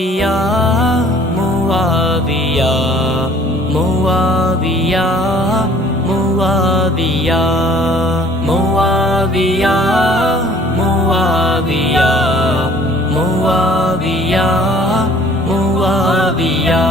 معاویہ معاویہ معاویہ معاویہ معاویہ معاویہ معاویہ معاویہ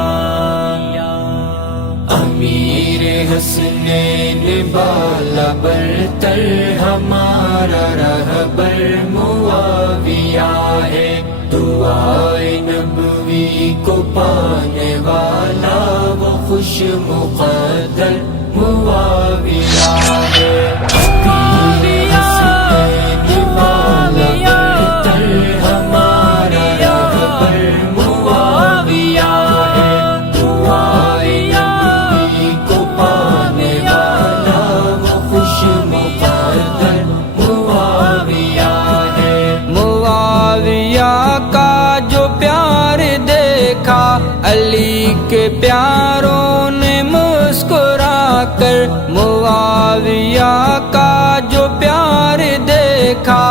امیر حسنین بالا برتر ہمارا رہبر معاویہ ہے، دعائے نبوی کو پانے والا وہ خوش مقدر معاویہ ہے۔ امیر حسنین بالا برتر ہمارا رہبر معاویہ ہے، دعائے نبوی کو پانے والا وہ خوش مقدر معاویہ ہے۔ معاویہ کا جو پیار دیکھا علی کے پیاروں نے مسکرا کر، معاویہ کا جو پیار دیکھا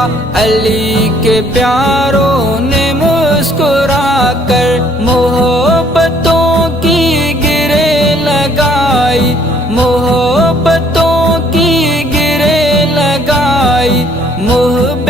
علی کے پیاروں نے مسکرا کر، محبتوں کی گرے لگائی، محبتوں کی گرے لگائی، محب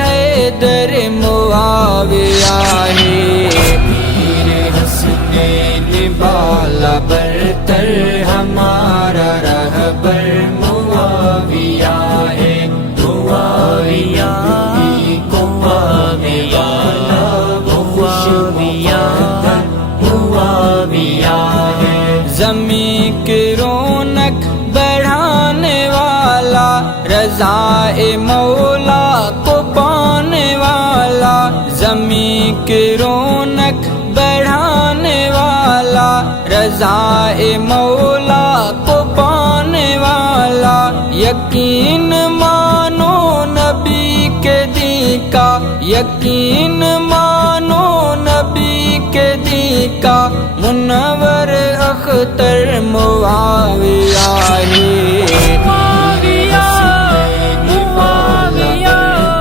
حیدر معاویہ ہے۔ امیر حسنین بالا برتر ہمارا رہبر معاویہ ہے، معاویہ نبی کو پانے والا وہ خوش مقدر معاویہ ہے۔ زمین کی رونق بڑھانے والا، رضائے مولا کو پانے والا، زمین کی رونق بڑھانے والا، رضائے مولا کو پانے والا، یقین مانو نبی کے دین کا، یقین مانو نبی کے دین کا، منور اختر معاویہ ہے۔ معاویہ معاویہ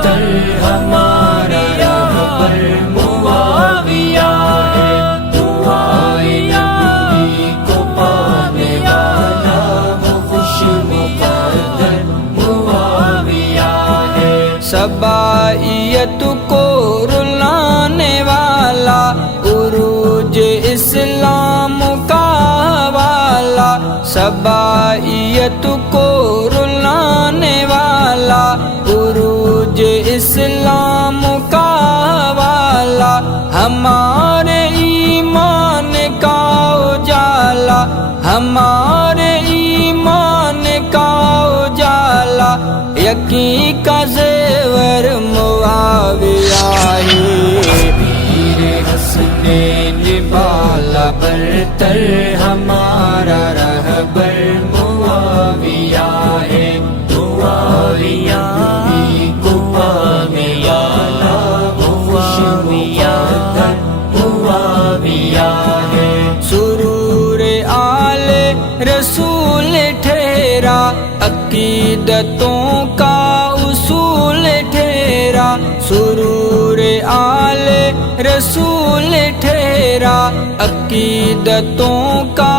برتر ہمارا رہبر معاویہ ہے، دعائے نبی کو پانے والا وہ خوش مقدر معاویہ ہے۔ سبائیت کو رلانے والا، عروج اسلام کا والا، سبائیت کو رلانے والا، عروج اسلام کا والا، ہمارے ایمان کا اجالا، ہمارے ایمان کا اجالا، یقین کا زیور معاویہ ہے۔ امیر حسنین بالا برتر ہمارا رہبر معاویہ ہے، معاویہ نبی کو پانے والا وہ خوش مقدر معاویہ ہے۔ سرور آل رسول ٹھہرا، عقیدتوں کا اصول ٹھہرا، سرور آل رسول ٹھہرا، عقیدتوں کا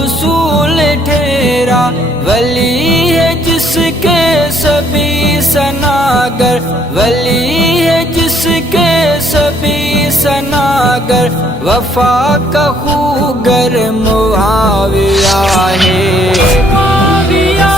اصول ٹھہرا، ولی ہے جس کے سبھی سناگر، ولی ہے جس کے سبھی سناگر، وفا کا خوگر معاویہ ہے۔ معاویہ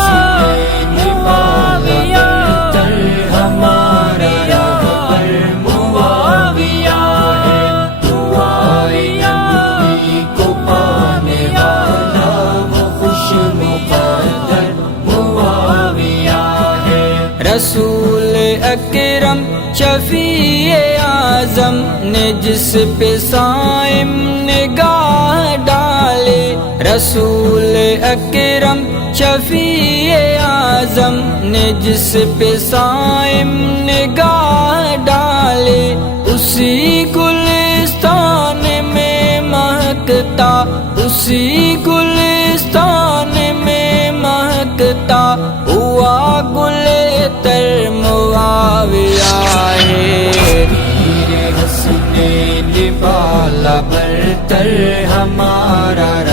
معاویہ برتر ہمارا رہبر معاویہ ہے، دعائے نبی کو پانے والا وہ خوش مقدر معاویہ ہے۔ رسول اکرم شفیع اعظم نے جس پہ صائم نگاہ ڈالے، رسول اکرم شفیع اعظم نے جس پہ صائم نگاہ ڈالے، اسی گلستان میں مہکتا، اسی گلستان میں مہکتا ہوا گل تر معاویہ ہے۔ امیر حسن نبالا برتر ہمارا